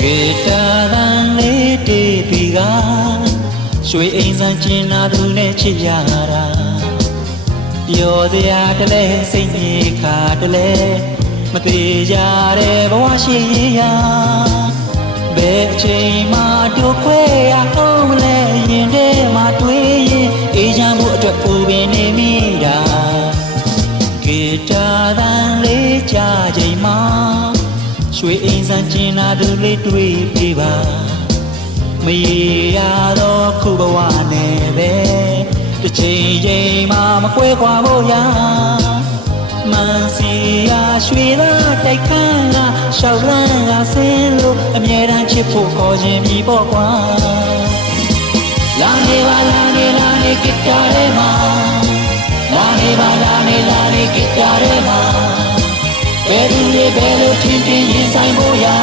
ဂီတာတန်လေးတေးပြီးကရွှေအိမ်ဆန်းကျင်နာသူနဲ့ချစ်ရတာပျော်စရာတလဲစိတ်ကြီးခါတလဲမသေးကြတဲ့ဘဝရှိရာဘယ်အချိန်မှတို့ခွဲရအောင်မလဲရင်ထဲမှာတွေးရင်အေးချမ်းမှုအတွက်ပူပင်နေမိတာဂီတာတန်လေးကြားချိန်မှာရွှေအိမ်ဆန်းကျင်နာသူလေးတွေးပြီးပါမရေရတော့ခုဘဝနဲ့ပဲတစ်ချိန်ချိန်မှမကွဲကွာဖို့ရာမန်စီယာရွှေသာတိုက်ခန်းကရှောက်လန်းကဆင်းလို့အမြဲတမ်းချစ်ဖို့ခေါ်ခြင်းပြီပေါ့ကွာလာနေပါလာနေလာနေဂီတာထဲမှာလာနေပါလာနေလာနေဂီတာထဲမှာဘယ်သူလေးဘယ်လိုထင်ထင်ရင်ဆိုင်ဖို့ရာ